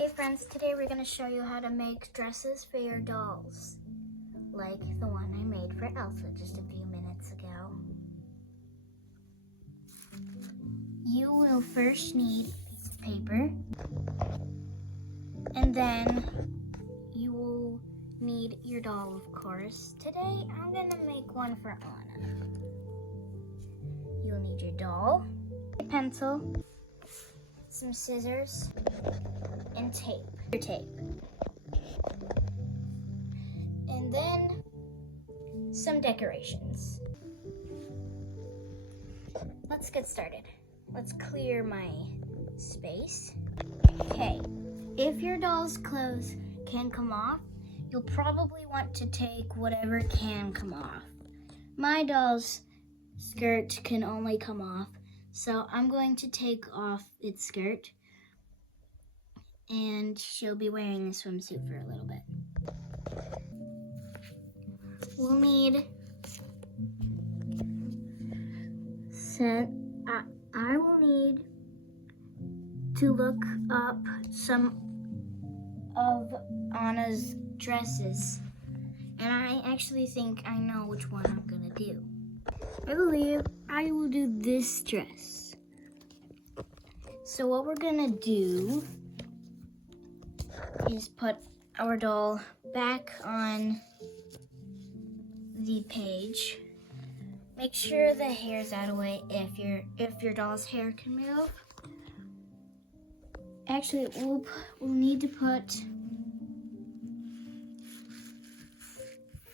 Hey friends, today we're going to show you how to make dresses for your dolls, like the one I made for Elsa just a few minutes ago. You will first need a piece of paper, and then you will need your doll, of course. Today I'm going to make one for Anna. You'll need your doll, a pencil, some scissors, and tape. Your tape. And then some decorations. Let's get started. Let's clear my space. Okay, if your doll's clothes can come off, you'll probably want to take whatever can come off. My doll's skirt can only come off, so I'm going to take off its skirt, and she'll be wearing a swimsuit for a little bit. We'll need I will need to look up some of Anna's dresses, and I actually think I know which one I'm gonna do. I believe I will do this dress. So what we're gonna do is put our doll back on the page. Make sure the hair's out of the way if your doll's hair can move. Actually, we'll need to put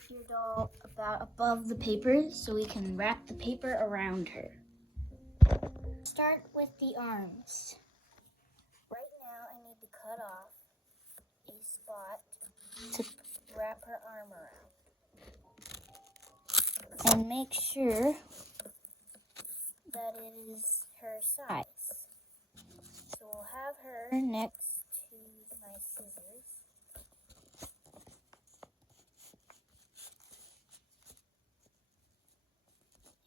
your doll about above the paper so we can wrap the paper around her. Start with the arms. Right now, I need to cut off a spot to wrap her arm around. And make sure that it is her size. So we'll have her next to my scissors.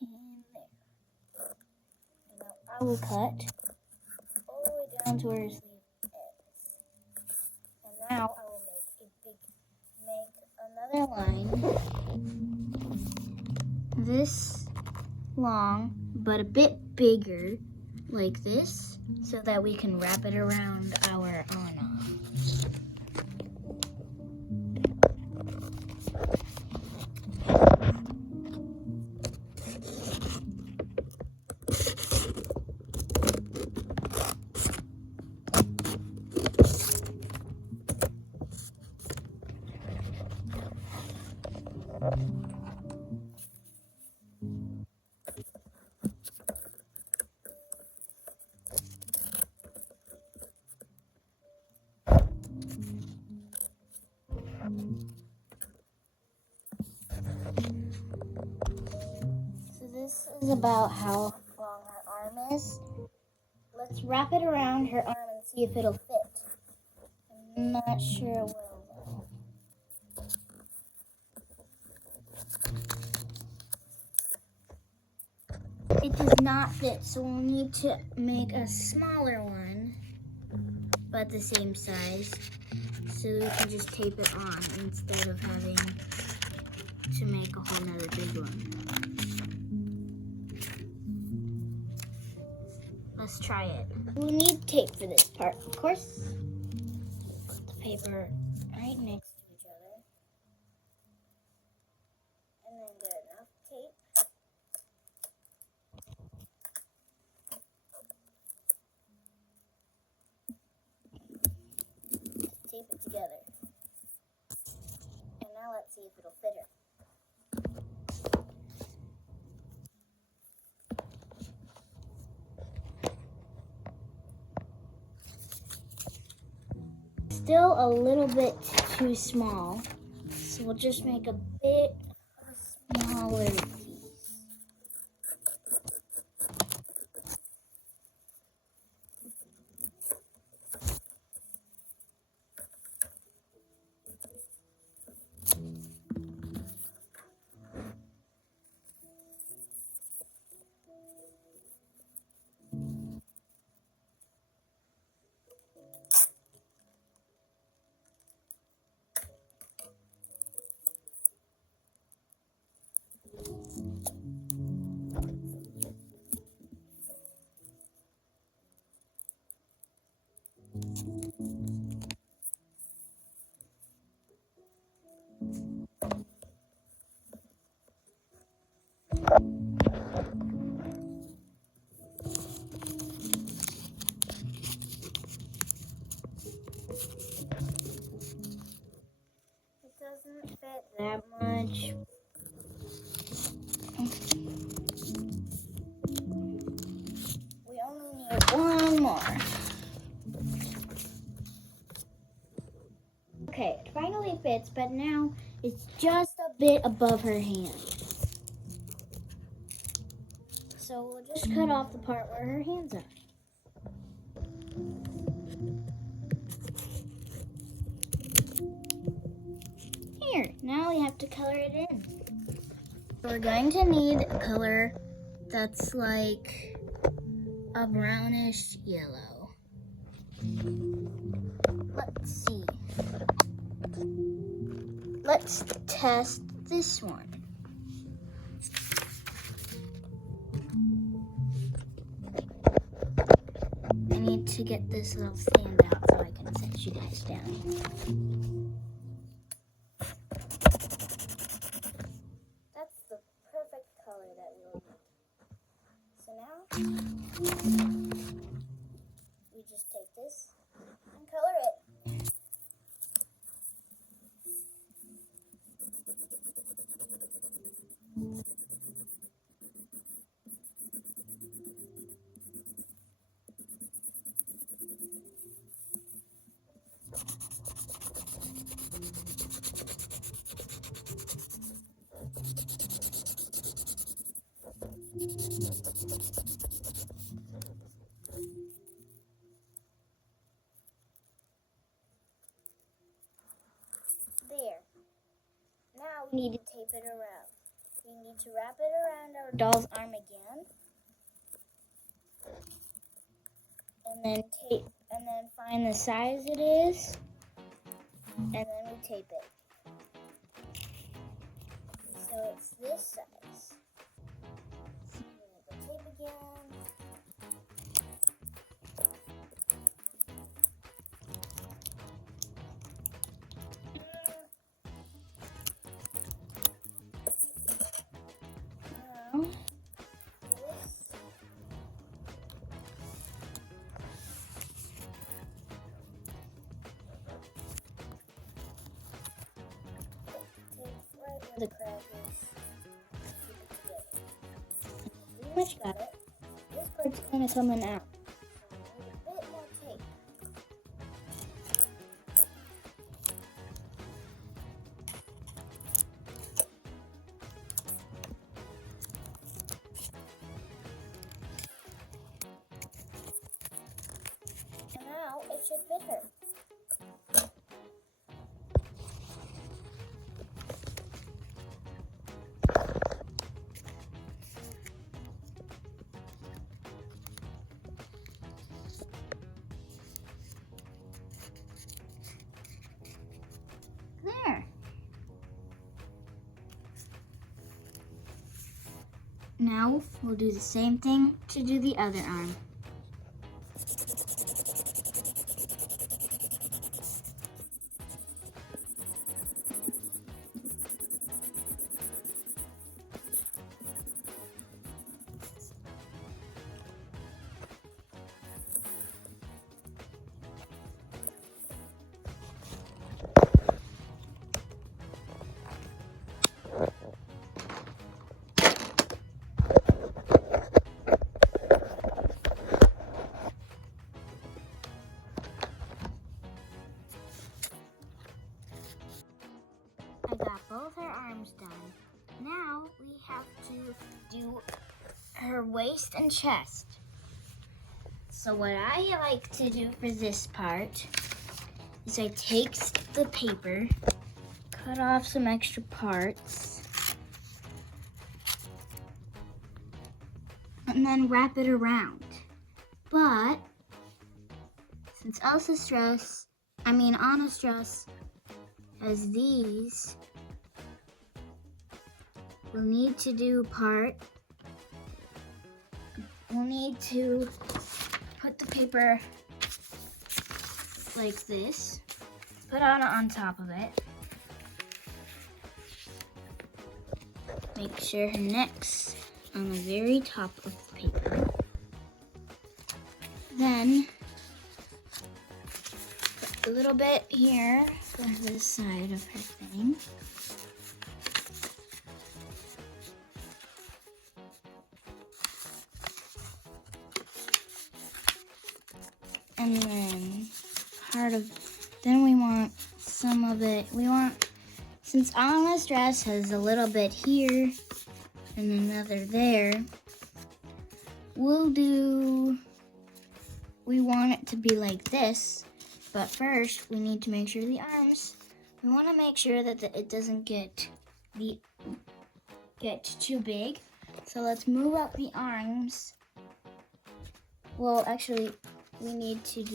And there. And now I will cut all the way down to where her sleeve ends. And now I will make another line. This long, but a bit bigger, like this, so that we can wrap it around our Anna. So this is about how long her arm is. Let's wrap it around her arm and see if it'll fit. I'm not sure it will though. It does not fit, so we'll need to make a smaller one, but the same size, so we can just tape it on instead of having to make a whole nother big one. Let's try it. We'll need tape for this part, of course. Put the paper right next to each other. And then get enough tape. Tape it together. And now let's see if it'll fit her. Still a little bit too small, so we'll just make a bit smaller piece. It doesn't fit that much. We only need one more. Okay, it finally fits, but now it's just a bit above her hand. So we'll just cut off the part where her hands are. Here, now we have to color it in. We're going to need a color that's like a brownish yellow. Let's see. Let's test this one. I need to get this little stand out so I can set you guys down. That's the perfect color that we'll need. So now, we just take this and color it. There. Now we need to tape it around. We need to wrap it around our doll's arm again. And then tape, and then find the size it is. And then we tape it. So it's this size. We need the tape again. Now, this. Right where the crack is. Keep it together. Pretty much got it. This part's kind of coming out. So we need a bit more tape. And now it should fit her. There. Now we'll do the same thing to do the other arm. I got both her arms done. Now we have to do her waist and chest. So what I like to do for this part is I take the paper, cut off some extra parts, and then wrap it around. But since Anna's dress has these, we'll need to put the paper like this. Put Anna on top of it. Make sure her neck's on the very top of the paper. Then put a little bit here for the side of her thing. And then we want some of it. Since Anna's dress has a little bit here and another there, we want it to be like this, but first we need to make sure the arms, we want to make sure that it doesn't get too big. So let's move up the arms. Well, actually, we need to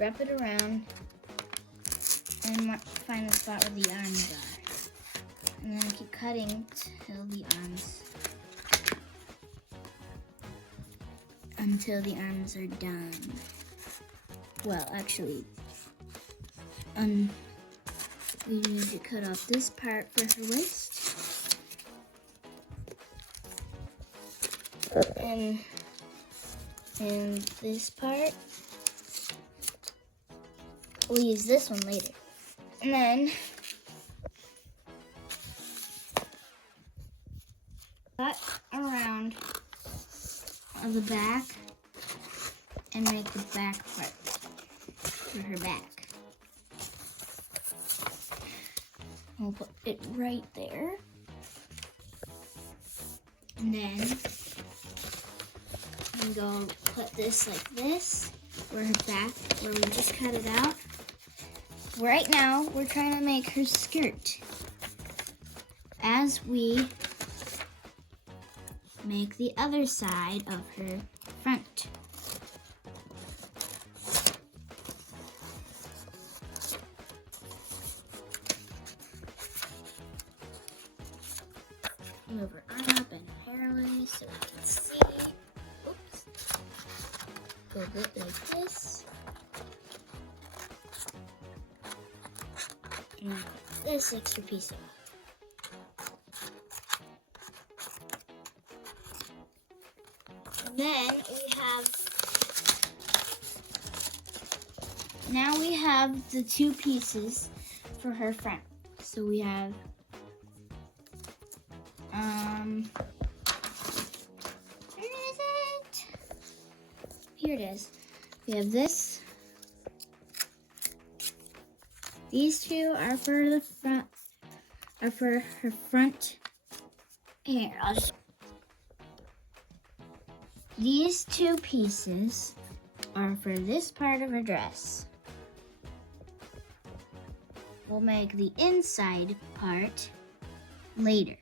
wrap it around and find the spot where the arms are. And then keep cutting until the arms are done. Well, actually, we need to cut off this part for her waist. And this part, we'll use this one later. And then cut around of the back and make the back part for her back. We'll put it right there. And then we go put this like this, where her back, where we just cut it out. Right now, we're trying to make her skirt as we make the other side of her front. Move her arm up and hair away so we can see. Oops. Go a bit like this. And put this extra piece off. Then we have the two pieces for her front. So we have where is it? Here it is. We have this. These two are for the front, are for her front. Here, these two pieces are for this part of her dress. We'll make the inside part later.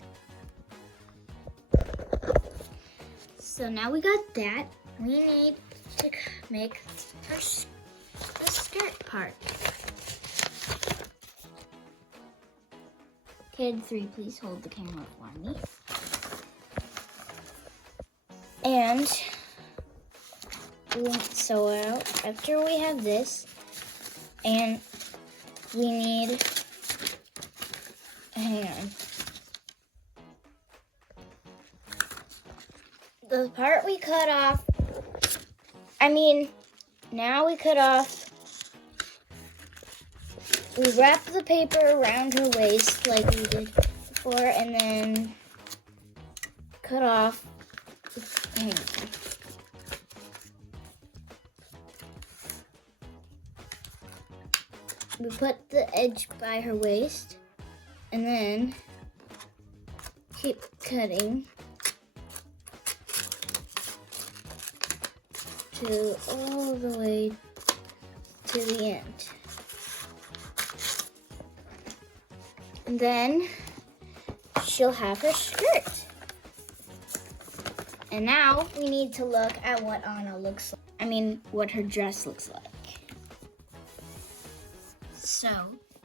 So now we got that. We need to make the skirt part. Kid 3, please hold the camera for me. And we'll sew out after we have this, and we need, hang on. The part we cut off, now we cut off, we wrap the paper around her waist like we did before, and then cut off, hang on. We put the edge by her waist, and then keep cutting to all the way to the end. And then she'll have her skirt. And now we need to look at what Anna looks like. What her dress looks like. So,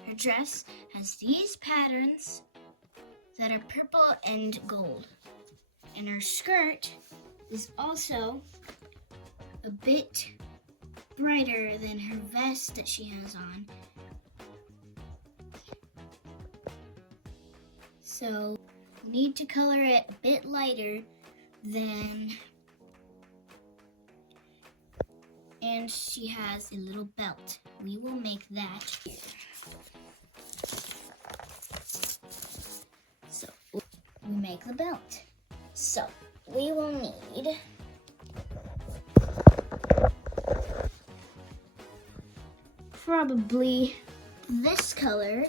her dress has these patterns that are purple and gold. And her skirt is also a bit brighter than her vest that she has on. So we need to color it a bit lighter than, and she has a little belt. We will make that here. So we make the belt. So we will need probably this color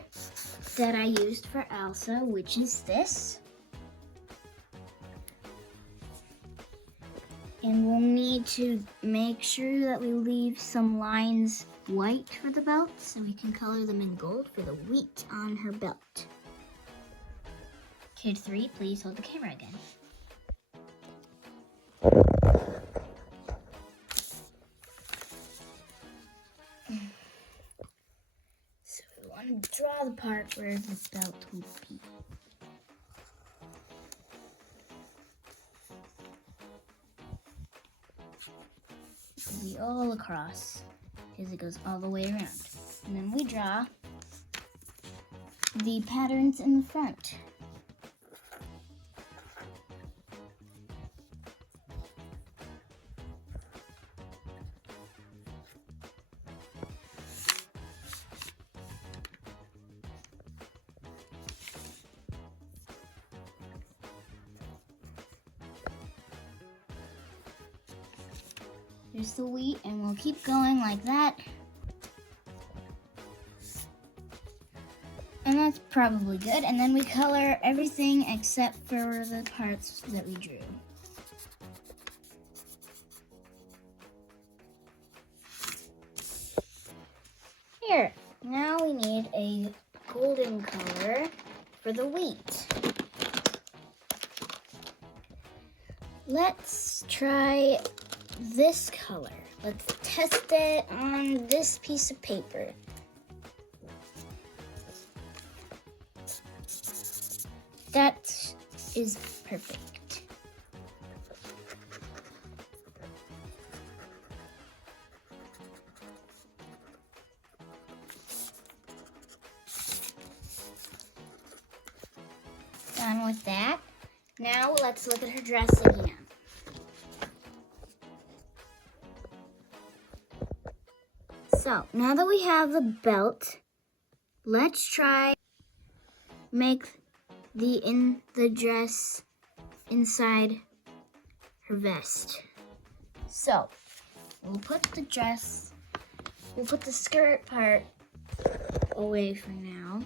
that I used for Elsa, which is this. And we'll need to make sure that we leave some lines white for the belt so we can color them in gold for the wheat on her belt. Kid 3, please hold the camera again. So we want to draw the part where the belt will be. It'll be all across because it goes all the way around. And then we draw the patterns in the front. There's the wheat, and we'll keep going like that. And that's probably good. And then we color everything except for the parts that we drew. Here, now we need a golden color for the wheat. Let's try this color. Let's test it on this piece of paper. That is perfect. Done with that. Now let's look at her dress again. So now that we have the belt, let's try make the dress inside her vest. So we'll put the skirt part away for now.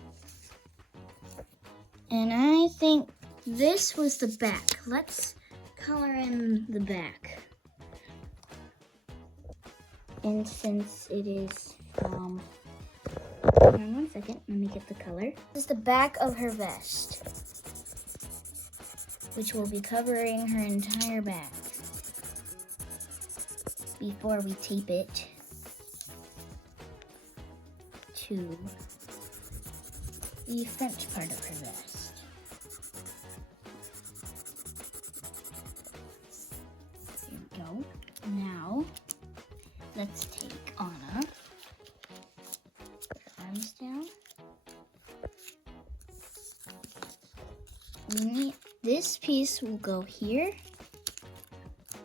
And I think this was the back. Let's color in the back. And since it is, hold on 1 second, let me get the color. This is the back of her vest, which will be covering her entire back before we tape it to the front part of her vest. There we go. Now, let's take Anna, put her arms down. This piece will go here,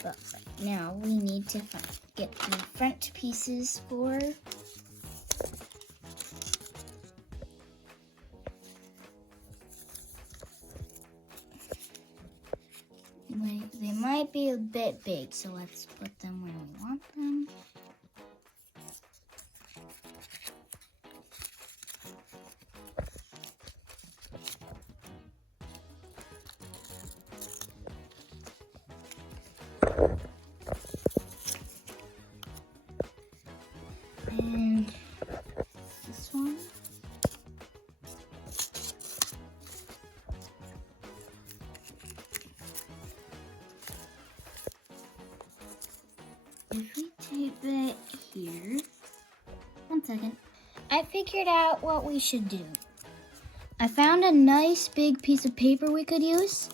but now we need to get the front pieces for they might be a bit big, so let's put them where we want them. And this one. If we tape it here, 1 second. I figured out what we should do. I found a nice big piece of paper we could use,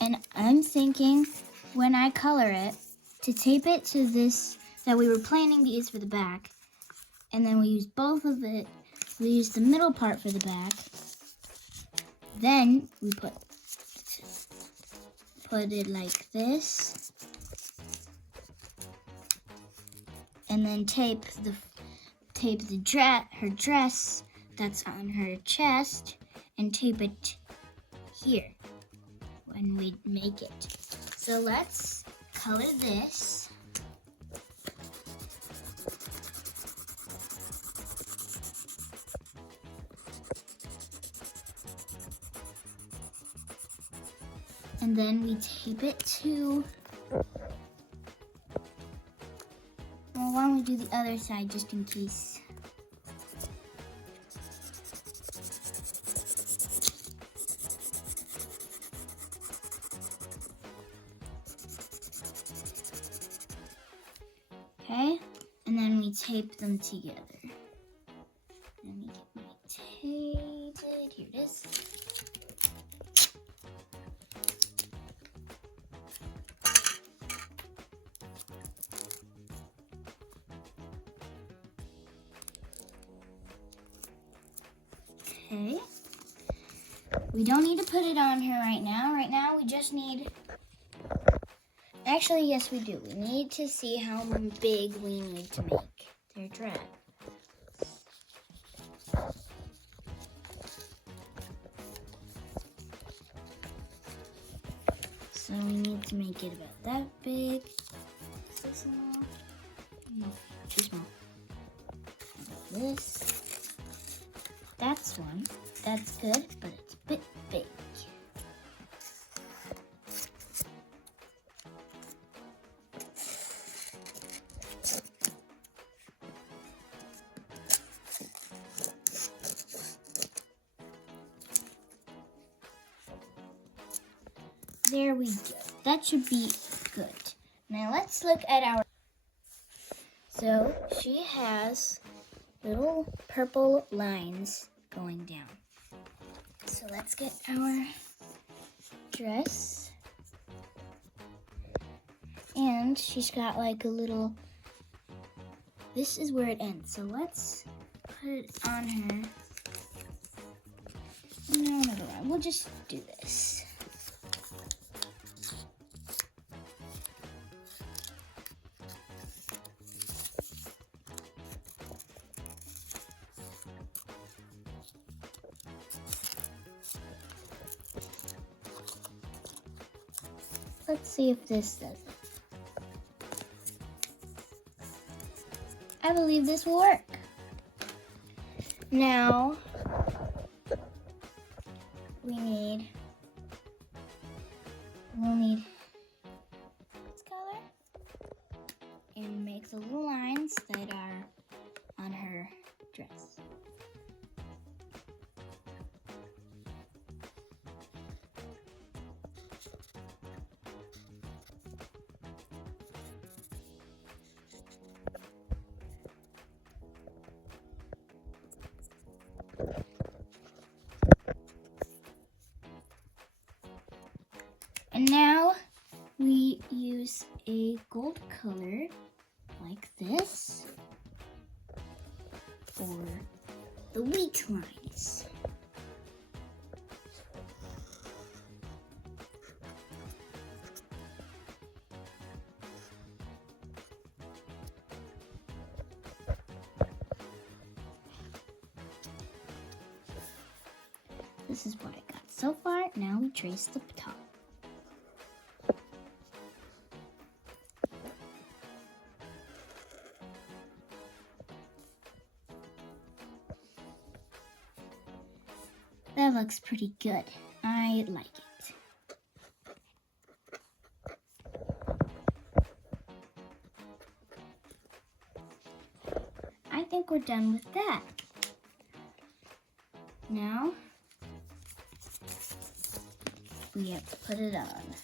and I'm thinking when I color it to tape it to this that we were planning to use for the back. And then we used both of it. We used the middle part for the back. Then we put it like this. And then tape her dress that's on her chest and tape it here when we make it. So let's color this. And then we tape it to, well, why don't we do the other side just in case? Okay, and then we tape them together. Let me get my tape. Here it is. Okay. We don't need to put it on her right now. Right now, we just need... Actually, yes, we do. We need to see how big we need to make their dress. So we need to make it about that big. Is this small? No, too small. How about this? That's one. That's good, but it's a bit big. There we go. That should be good. Now let's look at our... So she has little purple lines going down. So let's get our dress. And she's got like a little... This is where it ends. So let's put it on her. No, we'll just do this. Let's see if this does it. I believe this will work. Now, we'll need this color and make the little lines that are on her dress. And now we use a gold color like this for the wheat lines. This is what I got so far. Now we trace the top. That looks pretty good. I like it. I think we're done with that. Now, we have to put it on.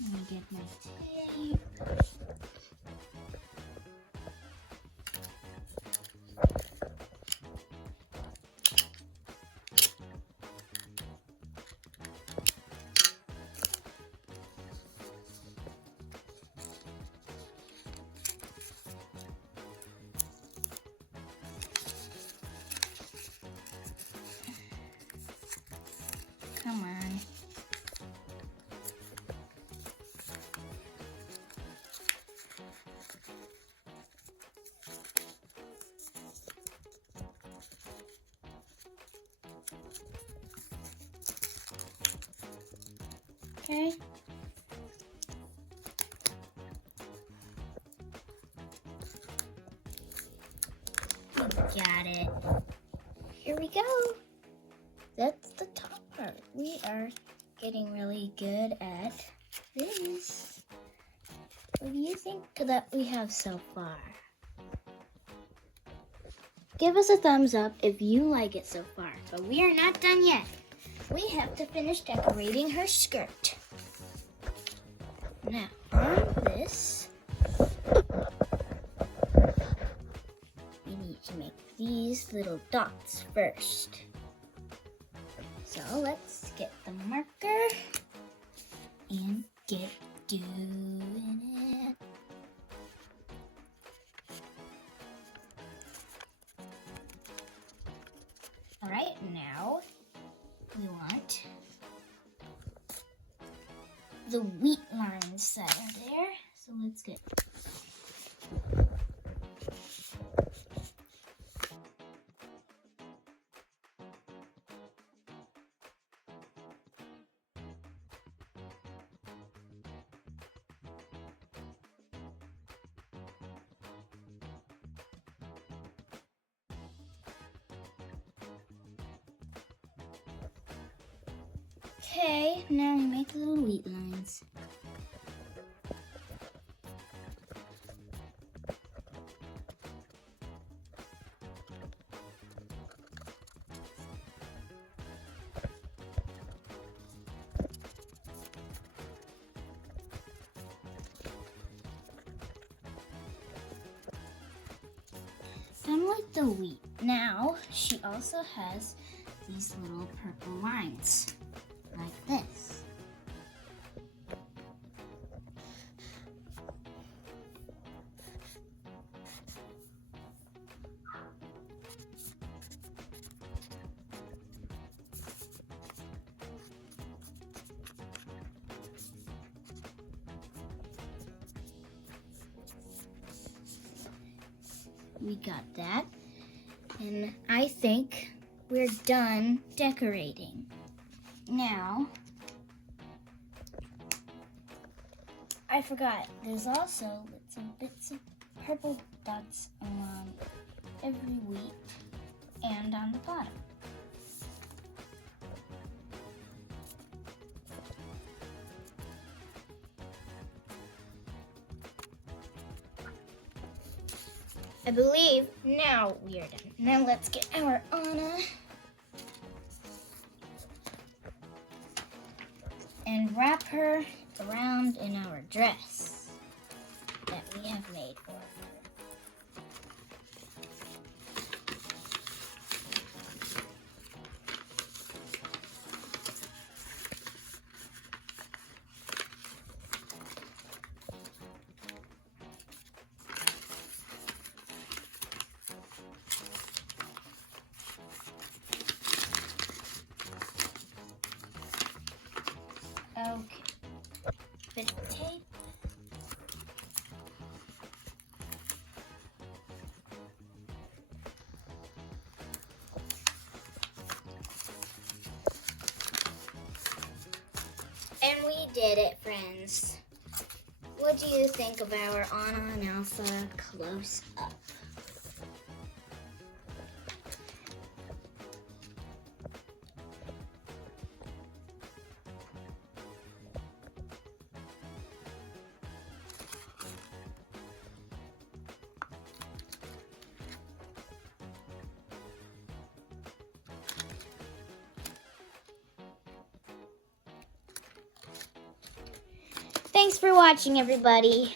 Let me get my tape. Okay. Got it. Here we go. That's the top part. We are getting really good at this. What do you think that we have so far? Give us a thumbs up if you like it so far. But we are not done yet. We have to finish decorating her skirt. Now, on this, we need to make these little dots first. So let's get the marker and get doing it. All right, now we want the wheat lines that are there. So let's get okay, now we make little wheat lines. Unlike the wheat, now she also has these little purple lines, like this. We got that. And I think we're done decorating. Now, I forgot, there's also little bits of purple dots along every wheat and on the bottom. I believe now we are done. Now let's get our Anna and wrap her around in our dress that we have made for her. Okay, bit of tape. And we did it, friends. What do you think of our Anna and Elsa close up? Thanks for watching, everybody.